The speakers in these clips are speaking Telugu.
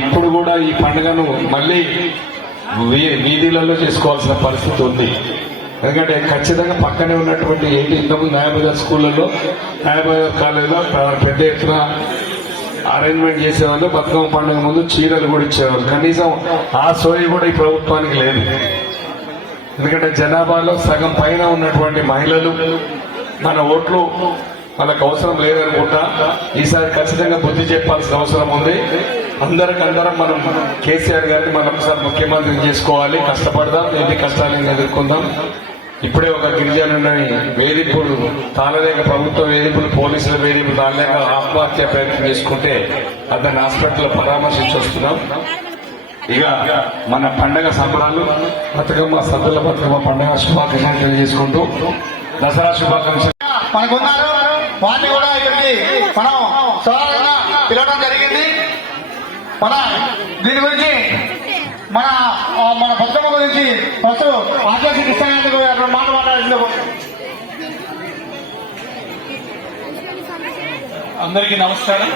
ఇప్పుడు కూడా ఈ పండుగను మళ్ళీ వీధులలో చేసుకోవాల్సిన పరిస్థితి ఉంది. ఎందుకంటే ఖచ్చితంగా పక్కనే ఉన్నటువంటి ఇంతకుముందు న్యాయబజార్ స్కూళ్ళలో, న్యాయబజార్ కాలేజీలో పెద్ద ఎత్తున అరేంజ్మెంట్ చేసేవాళ్ళు. బతుకమ్మ పండుగ ముందు చీరలు కూడా ఇచ్చేవాళ్ళు. కనీసం ఆ సోయి కూడా ఈ ప్రభుత్వానికి లేదు. ఎందుకంటే జనాభాలో సగం పైన ఉన్నటువంటి మహిళలు మన ఓట్లు మనకు అవసరం లేదనుకుంటా. ఈసారి ఖచ్చితంగా బుద్ధి చెప్పాల్సిన అవసరం ఉంది. అందరం మనం కేసీఆర్ గారిని మనం ఒకసారి ముఖ్యమంత్రిని చేసుకోవాలి. కష్టపడదాం, ఎన్ని కష్టాలను ఎదుర్కొందాం. ఇప్పుడే ఒక గిరిజనుని వేధింపులు తాళలేక, ప్రభుత్వ వేధింపులు, పోలీసుల వేధింపులు తాళలేక ఆత్మహత్య ప్రయత్నం చేసుకుంటే అతన్ని హాస్పిటల్లో పరామర్శించి వస్తున్నాం. ఇక మన పండగ సంబరాలు, సద్దుల బతుకమ్మ పండుగ శుభాకాంక్షలు తెలియజేసుకుంటూ దసరా శుభాకాంక్షలు మనకున్నారు. వాటిని కూడా ఇక్కడికి మనం సోదరంగా పిలవడం జరిగింది. మన దీని గురించి మన బతుకమ్మ గురించి ఫస్ట్ ఆదివాసీ కృష్ణాందుకు మాట మాట్లాడింది. అందరికీ నమస్కారం.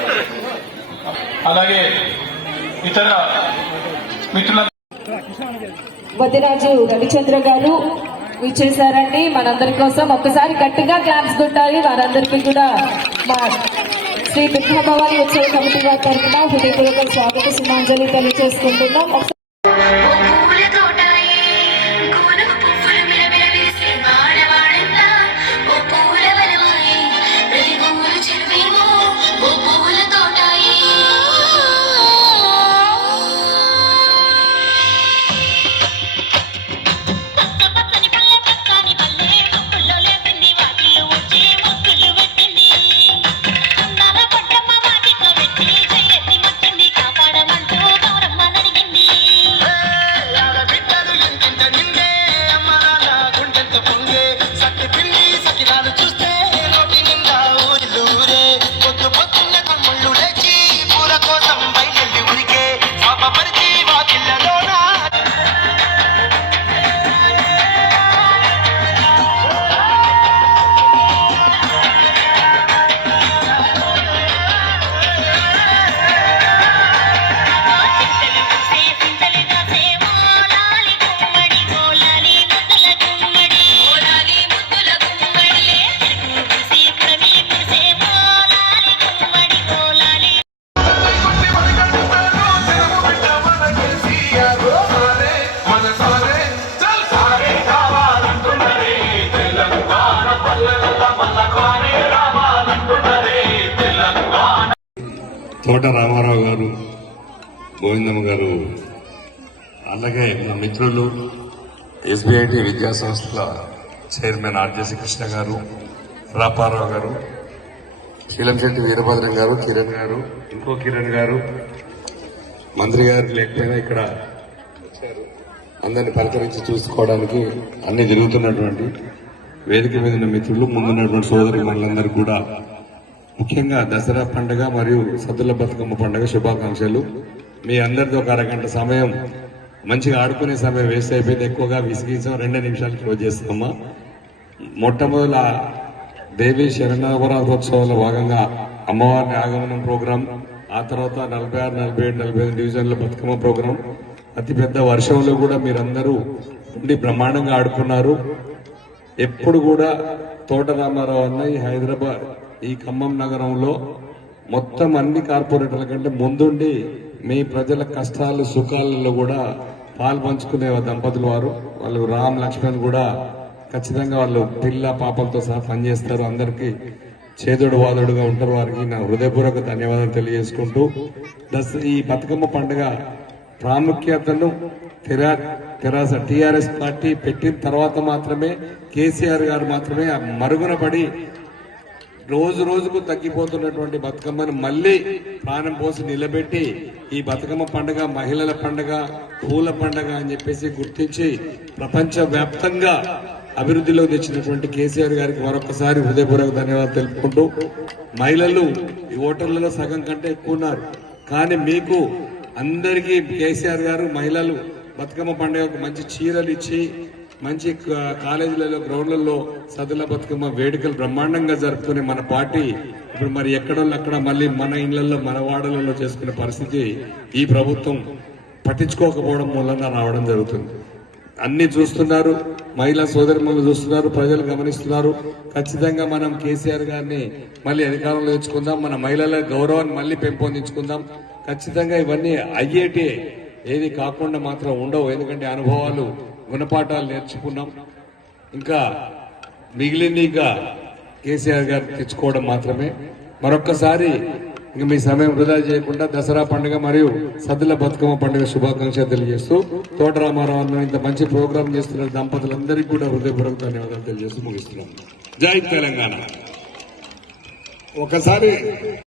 అలాగే ఇతర మిత్రుల వదిరాజు రవిచంద్ర గారు విచ్చేశారండి మనందరి కోసం. ఒక్కసారి గట్టిగా క్లాప్స్ కొట్టాలి వారందరికీ కూడా. మా శ్రీ దుఃఖభవాని ఉత్సవ కమిటీ వారి తరఫున హృదయపూర్వక స్వాగత సుమాంజలి తెలియజేసుకుంటున్నాం. తోట రామారావు గారు, గోవిందమ్మ గారు, అలాగే మా మిత్రులు ఎస్బీఐటి విద్యా సంస్థల చైర్మన్ ఆర్జేసి కృష్ణ గారు, రాపారావు గారు, శీలంశెట్టి వీరభద్రం గారు, కిరణ్ గారు, ఇంకో కిరణ్ గారు, మంత్రి గారు లేకపోయినా ఇక్కడ అందరిని పలకరించి చూసుకోవడానికి అన్ని జరుగుతున్నటువంటి వేదిక మీద ఉన్న మిత్రులు, ముందున్నటువంటి సోదరి మనందరికీ కూడా ముఖ్యంగా దసరా పండుగ మరియు సద్దుల బతుకమ్మ పండుగ శుభాకాంక్షలు. మీ అందరితో ఒక అరగంట సమయం మంచిగా ఆడుకునే సమయం వేస్ట్ అయిపోయింది. ఎక్కువగా విసిగించాం. 2 నిమిషాలు క్లోజ్ చేస్తామా. మొట్టమొదల దేవి శరణవరాత్రోత్సవాల్లో భాగంగా అమ్మవారిని ఆగమనం ప్రోగ్రాం, ఆ తర్వాత 46, 47, 45 డివిజన్ల బతుకమ్మ ప్రోగ్రాం. అతిపెద్ద వర్షంలో కూడా మీరందరూ ఉండి బ్రహ్మాండంగా ఆడుకున్నారు. ఎప్పుడు కూడా తోట రామారావు అన్న ఈ హైదరాబాద్, ఈ ఖమ్మం నగరంలో మొత్తం అన్ని కార్పొరేటర్ల కంటే ముందుండి మీ ప్రజల కష్టాలు సుఖాలలో కూడా పాలు పంచుకునే దంపతులు వారు. వాళ్ళు రామ్ లక్ష్మణ్ కూడా ఖచ్చితంగా వాళ్ళు పిల్ల పాపలతో సహా పనిచేస్తారు. అందరికీ చేదోడు వాదోడుగా ఉంటారు. వారికి నా హృదయపూర్వక ధన్యవాదాలు తెలియజేసుకుంటూ ఈ బతుకమ్మ పండుగ ప్రాముఖ్యతను తెరాస టీఆర్ఎస్ పార్టీ పెట్టిన తర్వాత మాత్రమే, కేసీఆర్ గారు మాత్రమే మరుగున పడి రోజు రోజుకు తగ్గిపోతున్నటువంటి బతుకమ్మను మళ్లీ ప్రాణం పోసి నిలబెట్టి ఈ బతుకమ్మ పండుగ మహిళల పండుగ, పూల పండుగ అని చెప్పేసి గుర్తించి ప్రపంచ వ్యాప్తంగా అభివృద్ధిలో తెచ్చినటువంటి కేసీఆర్ గారికి మరొకసారి హృదయపూర్వక ధన్యవాదాలు తెలుపుకుంటూ, మహిళలు ఈ ఓటర్లలో సగం కంటే ఎక్కువ ఉన్నారు. కానీ మీకు అందరికీ కేసీఆర్ గారు మహిళలు బతుకమ్మ పండుగకు మంచి చీరలు ఇచ్చి మంచి కాలేజీలలో గ్రౌండ్లలో సద్దుల బతుకమ్మ వేడుకలు బ్రహ్మాండంగా జరుపుకునే మన పార్టీ ఇప్పుడు మరి ఎక్కడోళ్ళు అక్కడ మళ్ళీ మన ఇళ్లలో మన వాడలలో చేసుకునే పరిస్థితి ఈ ప్రభుత్వం పట్టించుకోకపోవడం మూలంగా రావడం జరుగుతుంది. అన్ని చూస్తున్నారు, మహిళా సోదరులను చూస్తున్నారు, ప్రజలు గమనిస్తున్నారు. ఖచ్చితంగా మనం కేసీఆర్ గారిని మళ్ళీ అధికారంలో తెచ్చుకుందాం, మన మహిళల గౌరవాన్ని మళ్ళీ పెంపొందించుకుందాం. ఖచ్చితంగా ఇవన్నీ అయ్యేటి ఏది కాకుండా మాత్రం ఉండవు. ఎందుకంటే అనుభవాలు గుణపాఠాలు నేర్చుకున్నాం. ఇంకా మిగిలింది ఇంకా కేసీఆర్ గారు తెచ్చుకోవడం మాత్రమే. మరొక్కసారి ఇంకా మీ సమయం వృధా చేయకుండా దసరా పండుగ మరియు సద్దుల బతుకమ్మ పండుగ శుభాకాంక్షలు తెలియజేస్తూ తోట రామారావు అన్న ఇంత మంచి ప్రోగ్రాం చేస్తున్న దంపతులందరికీ కూడా హృదయపూర్వక ధన్యవాదాలు తెలియజేస్తూ ముగిస్తున్నాం. జై తెలంగాణ. ఒకసారి